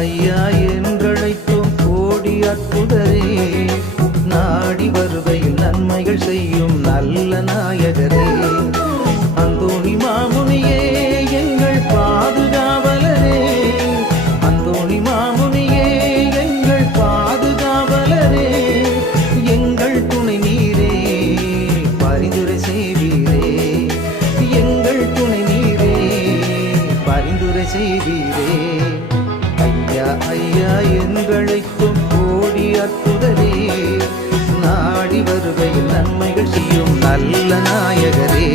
ஐயா என்றழைத்தோம் கோடி அற்புதரே, நாடி வருகையில் நன்மைகள் செய்யும் நல்ல நாயகரே. அந்தோணி மாமுனியே எங்கள் பாதுகாவலரே, அந்தோணி மாமுனியே எங்கள் பாதுகாவலரே, எங்கள் துணை நீரே பரிந்துரை செய்வீரே, எங்கள் துணை நீரே பரிந்துரை செய்வீரே. ஐயா ஐயா என்றழைக்கும் கோடி அற்புதரே, நாடி வருகையில் நன்மைகள் செய்யும் நல்ல நாயகரே.